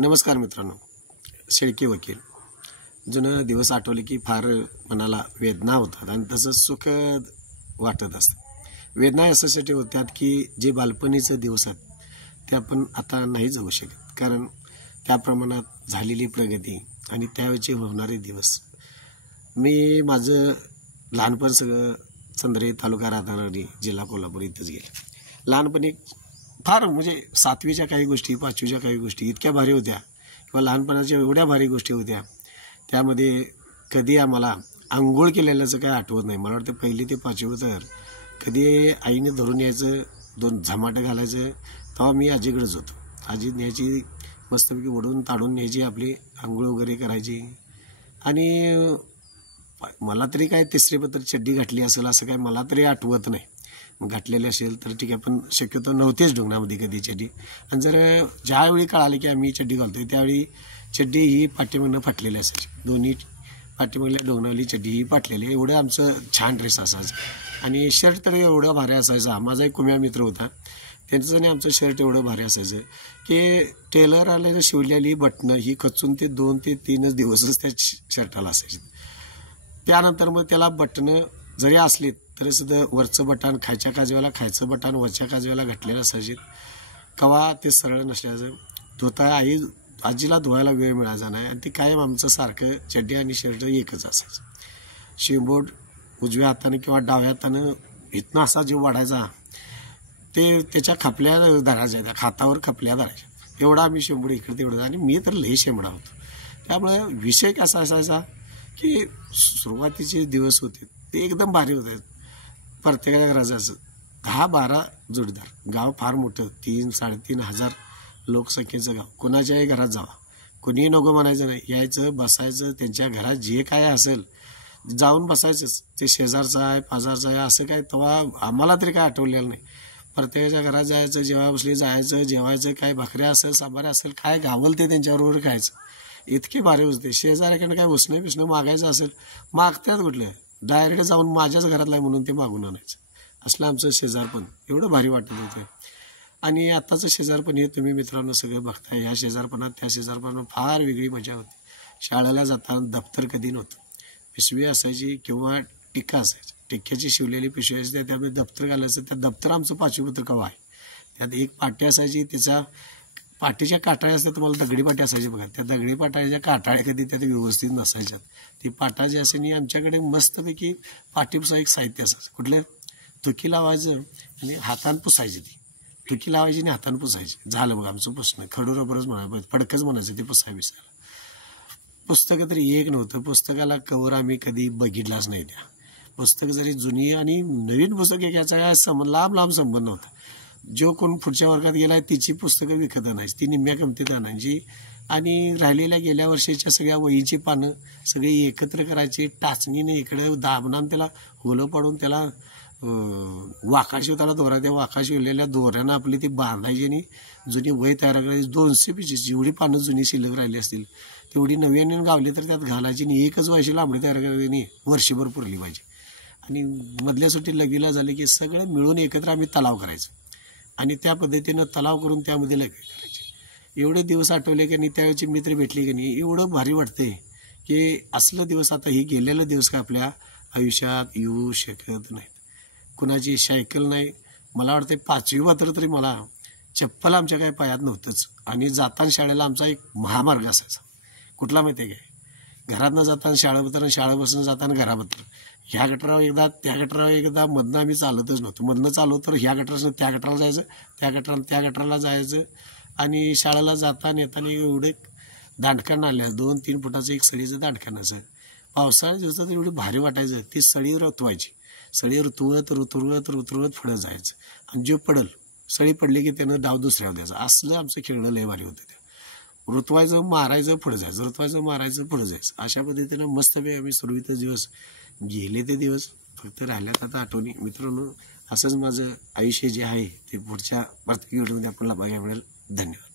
नमस्कार मित्रांनो, शेळके वकील. जुनं दिवस आठवले की फार मनाला वेदना होतात आणि तसंच सुखद वाटत असतं. वेदना यासाठी होतात की जे बालपणीचे दिवस आहेत ते आपण आता नाही जगू शकत, कारण त्या प्रमाणात झालेली प्रगती आणि त्यावेळचे होणारे दिवस. मी माझं लहानपण सगळं चंद्रे तालुका राधानगरी जिल्हा कोल्हापूर इथंच गेलं. लहानपणी फार म्हणजे 7वीच्या काही गोष्टी 5वीच्या काही गोष्टी इतक्या भारी होत्या किंवा लहानपणाच्या एवढ्या भारी गोष्टी होत्या. त्यामध्ये कधी आम्हाला आंघोळ केलेल्याचं काय आठवत नाही. मला वाटतं 1ली ते 5वी तर कधी आईने धरून यायचं, 2 झमाटं घालायचं, तेव्हा मी आजीकडेच होतो. आजी न्यायची, मस्तपैकी ओढून ताडून न्यायची, आपली आंघोळ वगैरे करायची. आणि मला तरी काय 3री पत्र चड्डी घातली असेल असं काय मला तरी आठवत नाही. मग घातलेली असेल तर ठीक आहे, पण शक्यतो नव्हतेच ढोंगणामध्ये कधी चड्डी. आणि जर ज्यावेळी कळाले की आम्ही चड्डी घालतोय त्यावेळी चड्डी ही पाठीमागनं फाटलेली असायची. दोन्ही पाठीमागल्या ढोंगणावली चड्डी ही फाटलेली. एवढं आमचं छान ड्रेस असायचं. आणि शर्ट तर एवढं भारी असायचा. माझा एक कुम्या मित्र होता, त्यांचं आणि आमचं शर्ट एवढं भारी असायचं की टेलर आलेलं शिवलेली बटणं ही खचून ते 2 ते 3 दिवसच त्या शर्टाला असायचे. त्यानंतर मग त्याला बटणं जरी असली तरी सुद्धा वरचं बटण खायच्या काजव्याला, खायचं बटण वरच्या काजव्याला घातलेलं असायचे. कवा ते सरळ नसल्याचं धुता आजीला धुवायला वेळ मिळायचा नाही. आणि ती कायम आमचं सारखं चड्डी आणि शर्ट एकच असायचं. शिवबोट उजव्या हाताने किंवा डाव्या हातानं इथनं असा जीव वाढायचा, ते त्याच्या खपल्या धरायच्या, त्या हातावर खपल्या धरायच्या. एवढा आम्ही शेंबूड इकडे तेवढं. आणि मी तर लई शेंबडा होतो. त्यामुळे विषय कसा असायचा की सुरुवातीचे दिवस होते ते एकदम भारी होते. प्रत्येकाच्या घराचं 10-12 जोडीदार, गाव फार मोठं, 3-3.5 हजार लोकसंख्येचं गाव. कोणाच्याही घरात जावा, कोणीही नको म्हणायचं नाही. यायचं, बसायचं, त्यांच्या घरात जे काय असेल जाऊन बसायचंच. ते शेजारचं आहे, पाजारचं आहे असं काय तेव्हा आम्हाला तरी काय आठवलेलं नाही. प्रत्येकाच्या घरात जायचं, जेव्हा बसले जायचं, जेवायचं, काय भाकऱ्या असेल, सांबाऱ्या असेल, काय गावल ते त्यांच्याबरोबर खायचं. इतके भारी होते. शेजाऱ्याकडनं काय उसणं बिसणं मागायचं असेल, मागतात कुठलं, डायरेक्ट जाऊन माझ्याच घरातला आहे म्हणून ते मागून आणायचं. असलं आमचं शेजारपण एवढं भारी वाटत होतं. आणि आत्ताचं शेजारपण हे तुम्ही मित्रांनो सगळं बघताय. ह्या शेजारपणात त्या शेजारपणात फार वेगळी मजा होती. शाळेला जाताना दप्तर कधी नव्हतं, पिशवी असायची किंवा टिक्का असायची. टिक्क्याची शिवलेली पिशवी असायची, त्यामध्ये दप्तर घालायचं. त्या दप्तर आमचं 5वी पत्र कवा आहे. त्यात एक पाटी असायची, त्याच्या पाटीच्या काटाळ्या असतात, तुम्हाला दगडी पाटी असायची बघा. त्या दगडी पाटाळ्याच्या काटाळ्या कधी त्यात व्यवस्थित नसायच्यात. ती पाटा जी असेल आमच्याकडे मस्तपैकी पाटीपुसा एक साहित्य असायचं. कुठलं तुकी लावायचं आणि हातानं पुसायची. ती तुकी लावायची आणि हातानं पुसायची. झालं बघा आमचं पुसणं. खडू रबरच म्हणायचं, फडकच म्हणायचं ते पुसाय बिसायला. पुस्तकं तरी एक नव्हतं. पुस्तकाला कवर आम्ही कधी बघितलाच नाही. त्या पुस्तकं जरी जुनी आणि नवीन पुस्तक घ्यायचा काय लांब संबंध नव्हता. जो कोण पुढच्या वर्गात गेलाय तिची पुस्तकं विकत आणायची, ती निम्म्या किमतीत आणायची. आणि राहिलेल्या गेल्या वर्षीच्या सगळ्या वहीची पानं सगळी एकत्र करायची, टाचणीने इकडे दाबणान त्याला होलं पाडून त्याला वाका शिवताला दोरा, त्या वाका शिवलेल्या दोऱ्यानं आपली ती बांधायची आणि जुनी वही तयार करायची. 200 पेजेस जेवढी पानं जुनी शिल्लक राहिली असतील तेवढी नव्याने गावली तर त्यात घालायची आणि एकच वहीची लांबडी तयार करायची, वर्षभर पुरली पाहिजे. आणि मधल्या सुट्टी लगीला झाली की सगळं मिळून एकत्र आम्ही तलाव करायचं आणि त्या पद्धतीनं तलाव करून त्यामध्ये लगीन करायचे. एवढे दिवस आठवले की नाही, त्यावेळेची मित्र भेटली की नाही, एवढं भारी वाटते की असलं दिवस आता ही गेलेलं दिवस का आपल्या आयुष्यात येऊ शकत नाहीत. कुणाची सायकल नाही. मला वाटते 5वी पत्र तरी मला चप्पल आमच्या काही पायात नव्हतंच. आणि जाताना शाळेला आमचा एक महामार्ग असायचा. कुठला माहिती आहे काय, घरातनं जाताना शाळापत्र आणि शाळेपासून जाताना घरापत्र. ह्या गटरावर एकदा त्या गटरावर एकदा, मधनं आम्ही चालतच नव्हतो. मधनं चालू तर ह्या गटराचं त्या गटराला जायचं, त्या गटरानं त्या गटराला जायचं. आणि शाळेला जाताना येताना एवढे दांडकान आल्या, 2-3 फुटाचं एक सळीचं दांडकान असं. पावसाळ्याच्या दिवसात एवढी भारी वाटायचं. ती सळी रुतवायची. सळी रुतवत पुढं जायचं. आणि जो पडल, सळी पडली की त्यानं डाव दुसऱ्यावर द्यायचं. असलं आमचं खेळणं लय भारी होतं. त्या रुतवायचं, मारायचं, पुढं जायचं, रुतवायचं, मारायचं, पुढं जायचं. अशा पद्धतीनं मस्तपैकी आम्ही सुरळीत दिवस गेले. ते दिवस फक्त राहिल्यात आता आठवणी. मित्रांनो, असंच माझं आयुष्य जे आहे ते पुढच्या प्रत्येक व्हिडिओमध्ये आपल्याला बघायला मिळेल. धन्यवाद.